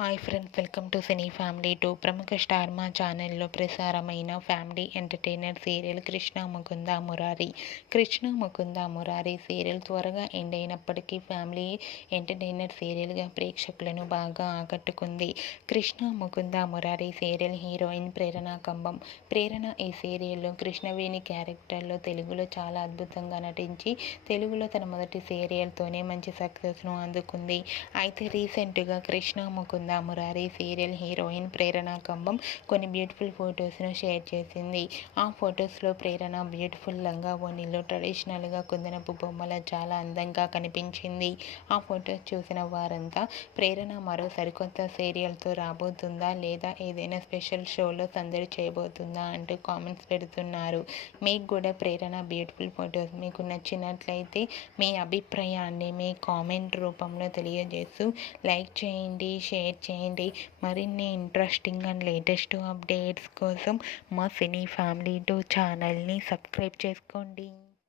Hi friends, welcome to cine family 2. ప్రముఖ star Maa ఛానల్లో ప్రసారమైన family entertainer serial Krishna Mukunda Murari. Krishna Mukunda Murari serial త్వరగా ఎండ్ అయినప్పటికీ ఫ్యామిలీ ఎంటర్టైనర్ సీరియల్గా ప్రేక్షకులను బాగా ఆకట్టుకుంది. Krishna Mukunda Murari serial heroine Prerana Kambam. ప్రేరణ ఈ సీరియల్లో కృష్ణవేణి క్యారెక్టర్లో తెలుగులో చాలా అద్భుతంగా నటించి తెలుగులో తన మొదటి సీరియల్తోనే మంచి సక్సెస్ను అందుకుంది. అయితే రీసెంట్గా కృష్ణ ముకుంద మురారి సీరియల్ హీరోయిన్ ప్రేరణ కంబం కొన్ని బ్యూటిఫుల్ ఫొటోస్ను షేర్ చేసింది. ఆ ఫొటోస్లో ప్రేరణ బ్యూటిఫుల్ లంగా ఓణిలో ట్రెడిషనల్గా కుందనపు బొమ్మల చాలా అందంగా కనిపించింది. ఆ ఫొటోస్ చూసిన వారంతా ప్రేరణ మరో సరికొత్త సీరియల్తో రాబోతుందా లేదా ఏదైనా స్పెషల్ షోలో సందడి చేయబోతుందా అంటూ కామెంట్స్ పెడుతున్నారు. మీకు కూడా ప్రేరణ బ్యూటిఫుల్ ఫొటోస్ మీకు నచ్చినట్లయితే మీ అభిప్రాయాన్ని మీ కామెంట్ రూపంలో తెలియజేస్తూ లైక్ చేయండి, షేర్ చేయండి. మరిన్ని ఇంట్రెస్టింగ్ అండ్ లేటెస్ట్ అప్డేట్స్ కోసం మా సినీ ఫ్యామిలీ 2 ఛానల్ని సబ్స్క్రైబ్ చేసుకోండి.